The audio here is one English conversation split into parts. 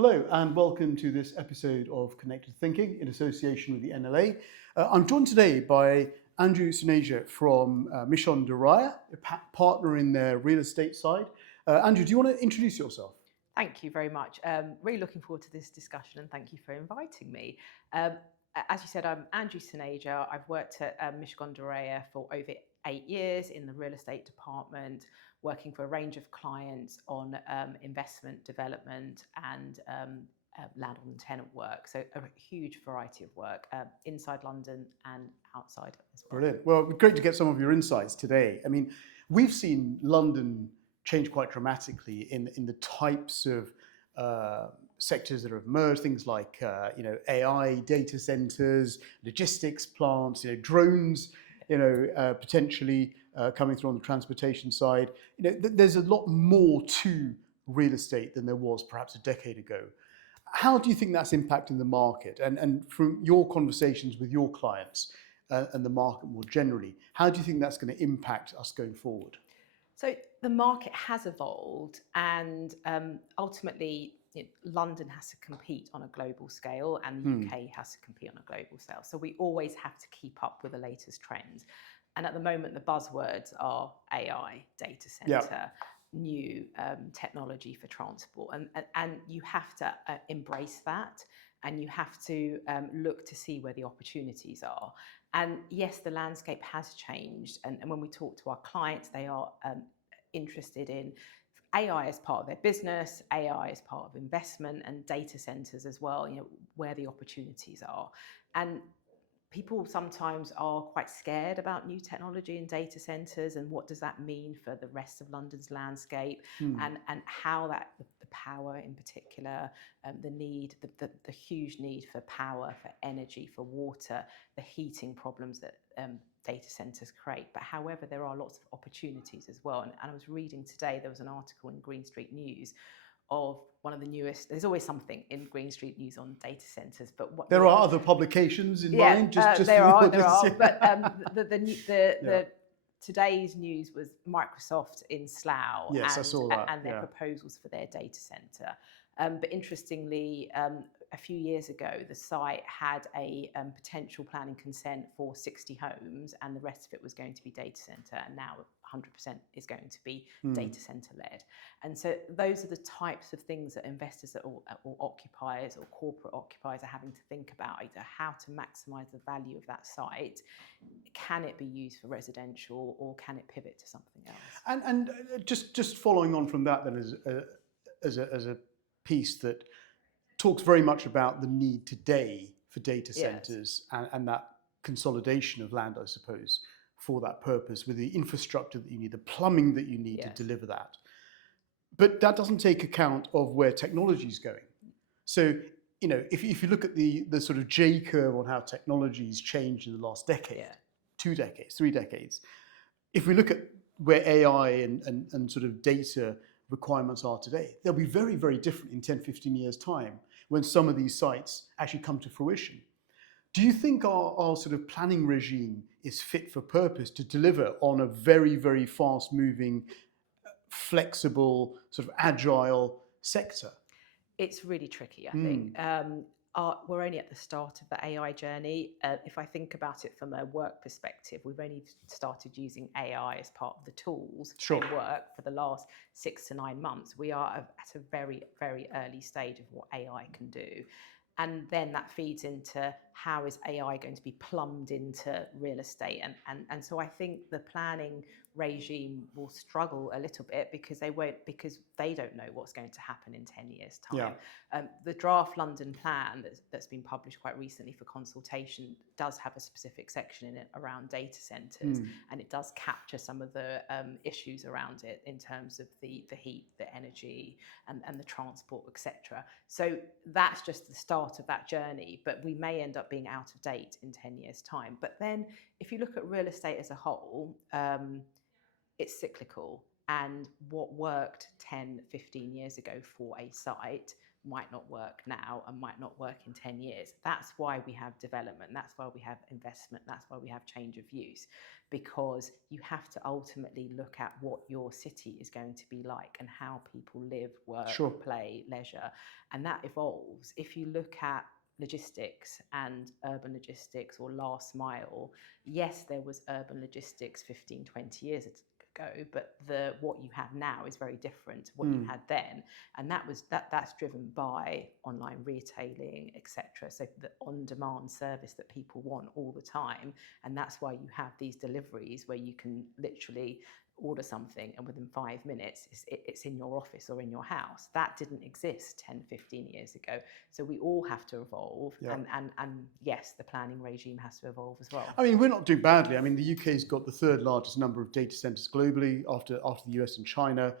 Hello and welcome to this episode of Connected Thinking in association with the NLA. I'm joined today by Anju Suneja from Mischon de Reya, a partner in their real estate side. Anju, do you want to introduce yourself? Thank you very much. Really looking forward to this discussion and thank you for inviting me. As you said, I'm Anju Suneja. I've worked at Mischon de Reya for over 8 years in the real estate department, working for a range of clients on investment development and landlord and tenant work. So a huge variety of work inside London and outside as well. Brilliant. Well, great to get some of your insights today. I mean, we've seen London change quite dramatically in the types of sectors that have emerged, things like AI, data centers, logistics plants, drones, potentially coming through on the transportation side. There's a lot more to real estate than there was perhaps a decade ago. How do you think that's impacting the market? And from your conversations with your clients and the market more generally, how do you think that's going to impact us going forward? So the market has evolved, and ultimately, London has to compete on a global scale, and the UK has to compete on a global scale. So we always have to keep up with the latest trends. And at the moment, the buzzwords are AI, data center, new technology for transport, and you have to embrace that. And you have to look to see where the opportunities are. And yes, the landscape has changed. And when we talk to our clients, they are interested in AI as part of their business, AI as part of investment, and data centers as well, where the opportunities are. And people sometimes are quite scared about new technology and data centers and what does that mean for the rest of London's landscape and how that the power in particular, the need, the huge need for power, for energy, for water, the heating problems that data centers create. But however, there are lots of opportunities as well. And I was reading today, there was an article in Green Street News of one of the newest. There's always something in Green Street News on data centers, but there are other publications in mind. There are. But today's news was Microsoft in Slough I saw that. and their proposals for their data center. But interestingly, a few years ago, the site had a potential planning consent for 60 homes, and the rest of it was going to be data center, and now 100% is going to be data center led. And so those are the types of things that investors or occupiers or corporate occupiers are having to think about, either how to maximize the value of that site. Can it be used for residential, or can it pivot to something else? And just following on from that, then, as a piece that talks very much about the need today for data centers and that consolidation of land, I suppose, for that purpose, with the infrastructure that you need, the plumbing that you need to deliver that. But that doesn't take account of where technology is going. So, if you look at the sort of J curve on how technology's changed in the last decade, 2 decades, 3 decades, if we look at where AI and sort of data requirements are today, they'll be very, very different in 10, 15 years' time when some of these sites actually come to fruition. Do you think our sort of planning regime is fit for purpose to deliver on a very, very fast-moving, flexible, sort of agile sector? It's really tricky, I think. We're only at the start of the AI journey. If I think about it from a work perspective, we've only started using AI as part of the tools in work for the last 6 to 9 months. We are at a very, very early stage of what AI can do. And then that feeds into how is AI going to be plumbed into real estate. And so I think the planning regime will struggle a little bit because they don't know what's going to happen in 10 years' time. The draft London plan that's been published quite recently for consultation does have a specific section in it around data centres, and it does capture some of the issues around it in terms of the heat, the energy, and the transport, etc. So that's just the start of that journey, but we may end up being out of date in 10 years' time. But then if you look at real estate as a whole, it's cyclical, and what worked 10, 15 years ago for a site might not work now and might not work in 10 years. That's why we have development, that's why we have investment, that's why we have change of use, because you have to ultimately look at what your city is going to be like and how people live, work, Sure. play, leisure, and that evolves. If you look at logistics and urban logistics or last mile, yes, there was urban logistics 15, 20 years ago, but what you have now is very different to what you had then, and that's driven by online retailing, etc. So the on-demand service that people want all the time, and that's why you have these deliveries where you can literally order something and within 5 minutes it's in your office or in your house. That didn't exist 10, 15 years ago. So we all have to evolve, and yes, the planning regime has to evolve as well. I mean, we're not doing badly. I mean, the UK's got the third largest number of data centres globally after the US and China.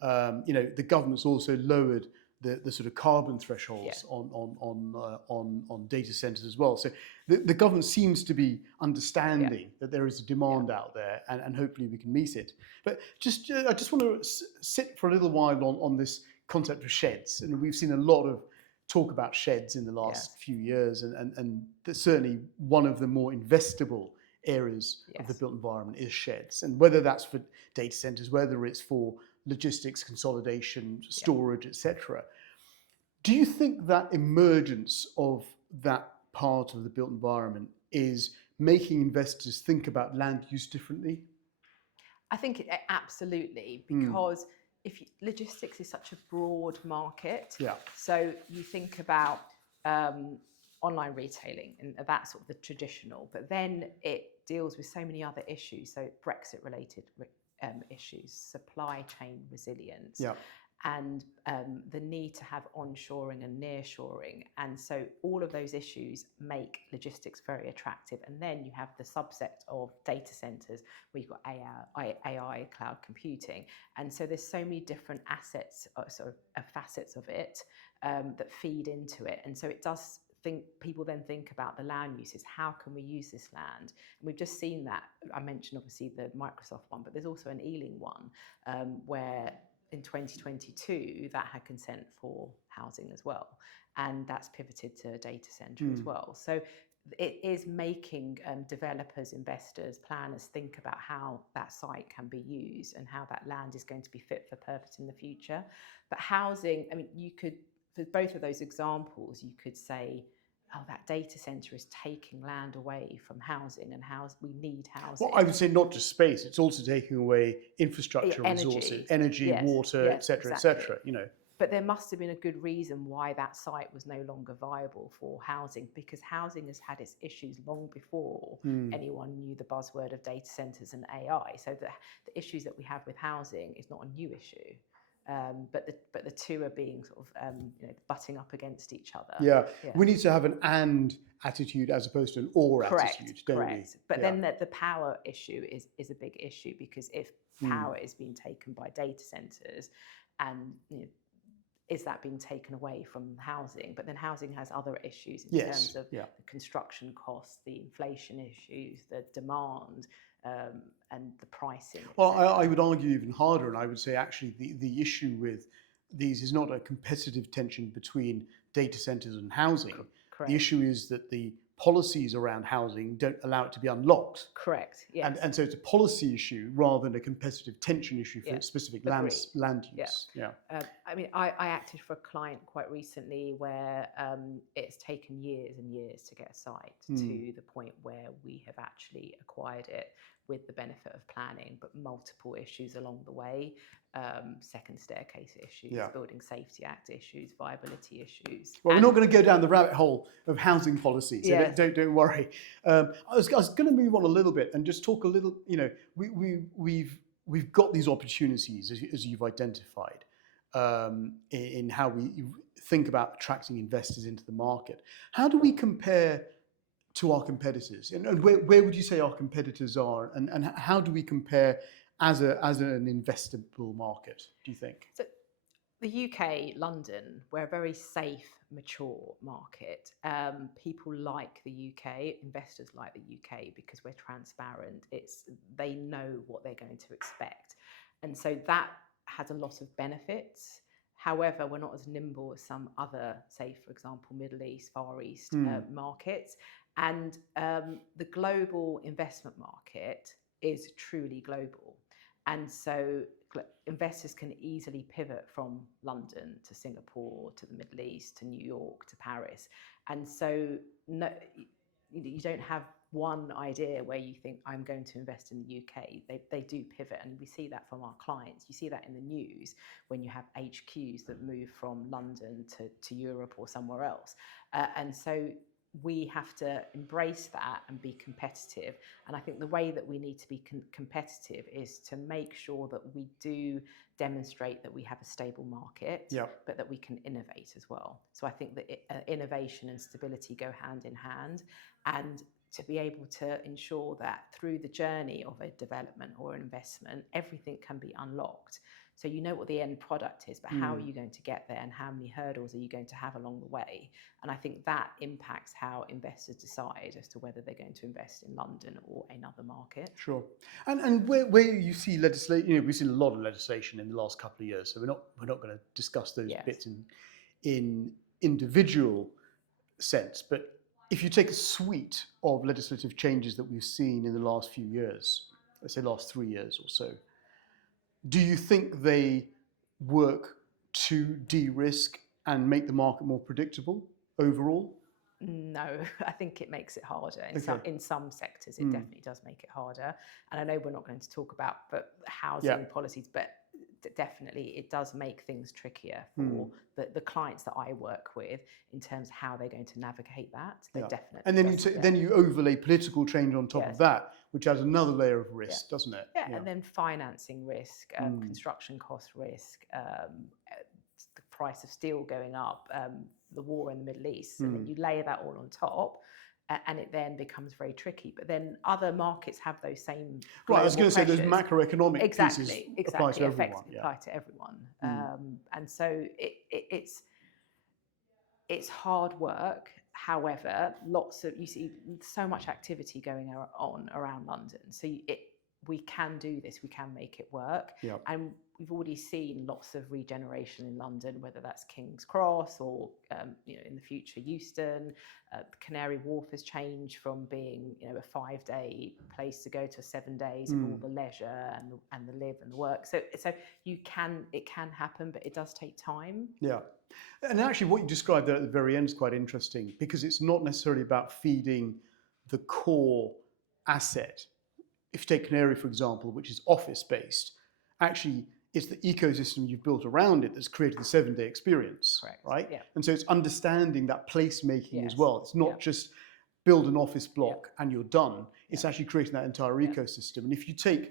The government's also lowered the sort of carbon thresholds on data centres as well. So the government seems to be understanding that there is a demand out there, and hopefully we can meet it. But I just want to sit for a little while on this concept of sheds. And we've seen a lot of talk about sheds in the last few years, and certainly one of the more investable areas of the built environment is sheds. And whether that's for data centres, whether it's for logistics, consolidation, storage, etc. Do you think that emergence of that part of the built environment is making investors think about land use differently? I think absolutely, because logistics is such a broad market. So you think about online retailing, and that's sort of the traditional, but then it deals with so many other issues. So Brexit related issues, supply chain resilience, and the need to have onshoring and nearshoring. And so all of those issues make logistics very attractive. And then you have the subset of data centers where you've got AI, cloud computing. And so there's so many different assets, facets of it that feed into it. And so it does people then think about the land uses. How can we use this land? And we've just seen that. I mentioned obviously the Microsoft one, but there's also an Ealing one where in 2022 that had consent for housing as well, and that's pivoted to a data centre as well. So it is making developers, investors, planners think about how that site can be used and how that land is going to be fit for purpose in the future. But housing, I mean, you could, for both of those examples, you could say, oh, that data centre is taking land away from housing, and we need housing. Well, I would say not just space; it's also taking away infrastructure, resources, energy, water, etc., etc. But there must have been a good reason why that site was no longer viable for housing, because housing has had its issues long before anyone knew the buzzword of data centres and AI. So the issues that we have with housing is not a new issue. But the two are being sort of butting up against each other. Yeah, we need to have an "and" attitude as opposed to an "or" attitude, don't we? But then the power issue is a big issue, because if power is being taken by data centres, and is that being taken away from housing? But then housing has other issues in terms of the construction costs, the inflation issues, the demand. And the pricing. Well, I would argue even harder, and I would say actually the issue with these is not a competitive tension between data centres and housing. Correct. The issue is that the policies around housing don't allow it to be unlocked. Correct, yes. And so it's a policy issue rather than a competitive tension issue for specific land use. I mean, I acted for a client quite recently where it's taken years and years to get a site to the point where we have actually acquired it with the benefit of planning, but multiple issues along the way. Second staircase issues, Building Safety Act issues, viability issues. Well, we're not going to go down the rabbit hole of housing policy, so don't worry. I was going to move on a little bit and just talk a little. We've got these opportunities as you've identified in how we think about attracting investors into the market. How do we compare to our competitors, and where would you say our competitors are, and how do we compare as an investable market, do you think? So the UK, London, we're a very safe, mature market. People like the UK, investors like the UK, because we're transparent. They know what they're going to expect. And so that has a lot of benefits. However, we're not as nimble as some other, say, for example, Middle East, Far East markets. And the global investment market is truly global. And so investors can easily pivot from London to Singapore, to the Middle East, to New York, to Paris. And so no, you don't have one idea where you think, I'm going to invest in the UK. They do pivot, and we see that from our clients. You see that in the news when you have HQs that move from London to Europe or somewhere else. And so we have to embrace that and be competitive. And I think the way that we need to be competitive is to make sure that we do demonstrate that we have a stable market, but that we can innovate as well. So I think that innovation and stability go hand in hand, and to be able to ensure that through the journey of a development or an investment, everything can be unlocked. So you know what the end product is, but how are you going to get there, and how many hurdles are you going to have along the way? And I think that impacts how investors decide as to whether they're going to invest in London or another market. Sure. And where you see legislation, we've seen a lot of legislation in the last couple of years, so we're not going to discuss those bits in individual sense. But if you take a suite of legislative changes that we've seen in the last few years, let's say last 3 years or so, do you think they work to de-risk and make the market more predictable overall? No, I think it makes it harder. In some sectors, it definitely does make it harder. And I know we're not going to talk about housing policies, but definitely it does make things trickier for the clients that I work with in terms of how they're going to navigate that. Definitely. And then you overlay political change on top of that, which adds another layer of risk, doesn't it? Yeah, and then financing risk, construction cost risk, the price of steel going up, the war in the Middle East, and then you layer that all on top, and it then becomes very tricky. But then other markets have those same I was going to say those pressures. macroeconomic pieces apply to everyone. Apply to everyone. And so it's hard work. However, you see so much activity going on around London. So we can do this. We can make it work. And we've already seen lots of regeneration in London, whether that's King's Cross or in the future Euston. Canary Wharf has changed from being a 5-day place to go to 7 days, and all the leisure and the live and the work. So it can happen, but it does take time. Yeah. And actually what you described there at the very end is quite interesting, because it's not necessarily about feeding the core asset. If you take Canary, for example, which is office-based, actually it's the ecosystem you've built around it that's created the 7-day experience. Correct. Right? Yeah. And so it's understanding that placemaking as well. It's not just build an office block and you're done. It's actually creating that entire ecosystem. And if you take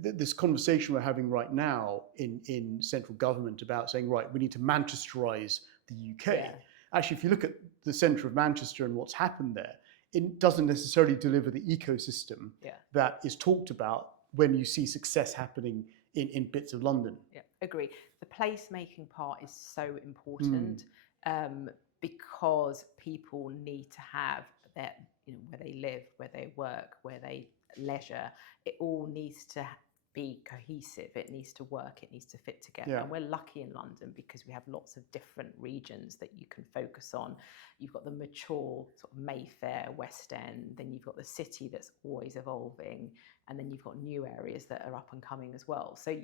this conversation we're having right now in central government about saying, right, we need to Manchesterize the UK. Yeah. Actually, if you look at the centre of Manchester and what's happened there, it doesn't necessarily deliver the ecosystem that is talked about when you see success happening in bits of London. Yeah, agree. The placemaking part is so important because people need to have their, where they live, where they work, where they leisure. It all needs to be cohesive. It needs to work. It needs to fit together. Yeah. And we're lucky in London because we have lots of different regions that you can focus on. You've got the mature sort of Mayfair, West End, then you've got the city that's always evolving, and then you've got new areas that are up and coming as well. So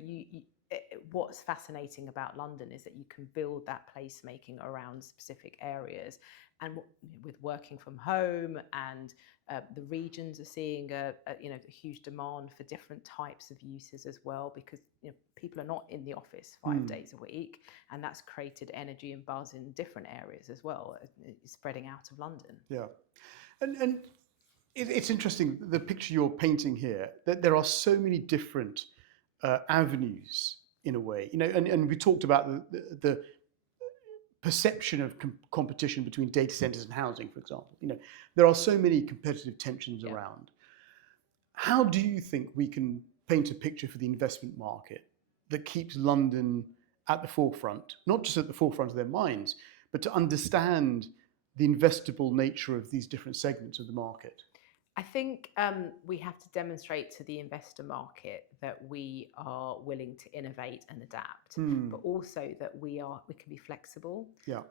what's fascinating about London is that you can build that placemaking around specific areas. And with working from home, and the regions are seeing a huge demand for different types of uses as well, because people are not in the office 5 days a week, and that's created energy and buzz in different areas as well, spreading out of London. Yeah, and it's interesting, the picture you're painting here, that there are so many different avenues in a way, and we talked about the perception of competition between data centers and housing, for example. There are so many competitive tensions around. How do you think we can paint a picture for the investment market that keeps London at the forefront, not just at the forefront of their minds, but to understand the investable nature of these different segments of the market? I think we have to demonstrate to the investor market that we are willing to innovate and adapt, but also that we can be flexible, Yeah.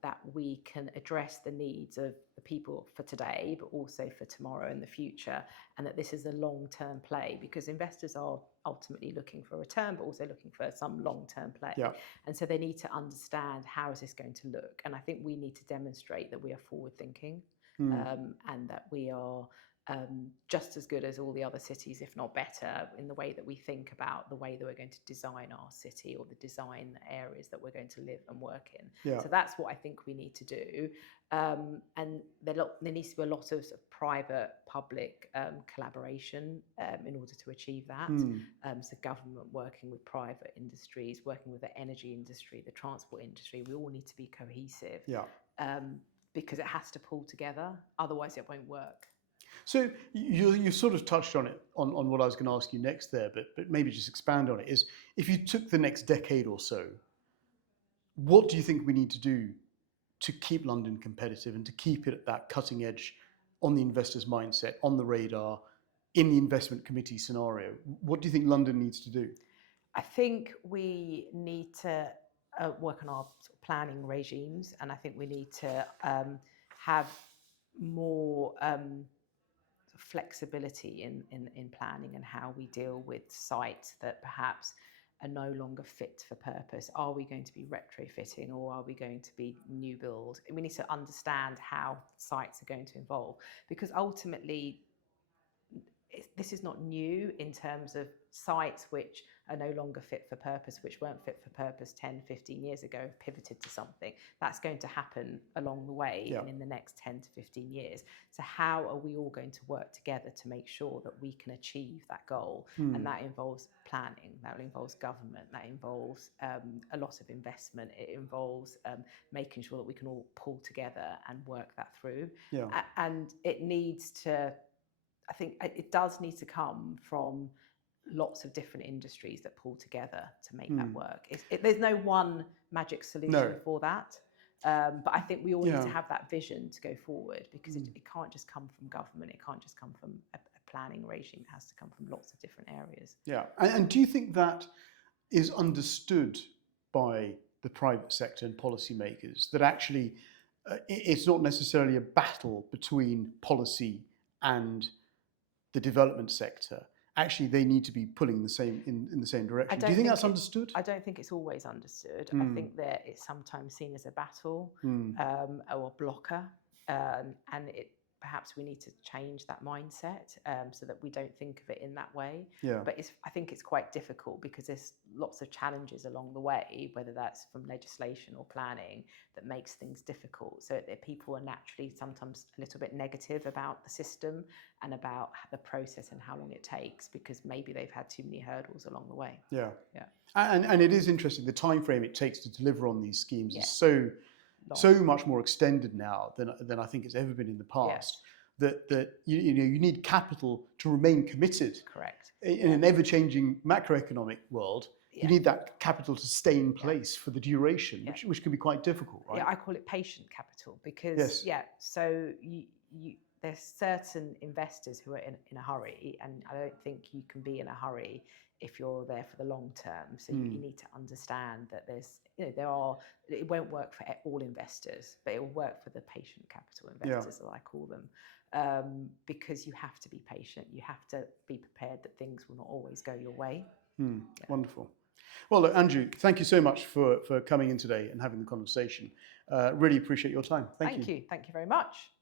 that we can address the needs of the people for today, but also for tomorrow and the future, and that this is a long-term play, because investors are ultimately looking for a return, but also looking for some long-term play. Yeah. And so they need to understand, how is this going to look? And I think we need to demonstrate that we are forward-thinking. And that we are just as good as all the other cities, if not better, in the way that we think about the way that we're going to design our city, or the design areas that we're going to live and work in. Yeah. So that's what I think we need to do. And there needs to be a lot of, private-public collaboration in order to achieve that. So government working with private industries, working with the energy industry, the transport industry, we all need to be cohesive. Yeah. Because it has to pull together, otherwise it won't work. So you sort of touched on it, on what I was going to ask you next there, but maybe just expand on it. Is, if you took the next decade or so, what do you think we need to do to keep London competitive and to keep it at that cutting edge, on the investor's mindset, on the radar, in the investment committee scenario? What do you think London needs to do? I think we need to work on our planning regimes, and I think we need to have more flexibility in planning and how we deal with sites that perhaps are no longer fit for purpose. Are we going to be retrofitting, or are we going to be new build? We need to understand how sites are going to evolve, because ultimately this is not new in terms of sites which are no longer fit for purpose, which weren't fit for purpose 10, 15 years ago, have pivoted to something. That's going to happen along the way, Yeah. and in the next 10 to 15 years. So how are we all going to work together to make sure that we can achieve that goal? And that involves planning, that involves government, that involves a lot of investment. It involves making sure that we can all pull together and work that through. Yeah. And it needs to, I think it does need to come from lots of different industries that pull together to make that work. There's no one magic solution for that. But I think we all need to have that vision to go forward, because it can't just come from government. It can't just come from a planning regime. It has to come from lots of different areas. Yeah. And do you think that is understood by the private sector and policymakers, that actually it's not necessarily a battle between policy and the development sector? Actually, they need to be pulling in the same direction. Do you think that's understood? I don't think it's always understood. I think that it's sometimes seen as a battle or a blocker, and perhaps we need to change that mindset so that we don't think of it in that way. Yeah. But I think it's quite difficult, because there's lots of challenges along the way, whether that's from legislation or planning, that makes things difficult. So that people are naturally sometimes a little bit negative about the system and about the process and how long it takes, because maybe they've had too many hurdles along the way. Yeah. Yeah. And it is interesting, the time frame it takes to deliver on these schemes is so much more extended now than I think it's ever been in the past. That you need capital to remain committed. Correct. In an ever-changing macroeconomic world, you need that capital to stay in place for the duration, which can be quite difficult, right? Yeah, I call it patient capital, because so there's certain investors who are in a hurry, and I don't think you can be in a hurry if you're there for the long term. So you need to understand that it won't work for all investors, but it will work for the patient capital investors, as I call them, because you have to be patient. You have to be prepared that things will not always go your way. Wonderful. Well, look, Anju, thank you so much for coming in today and having the conversation. Really appreciate your time. Thank you. Thank you very much.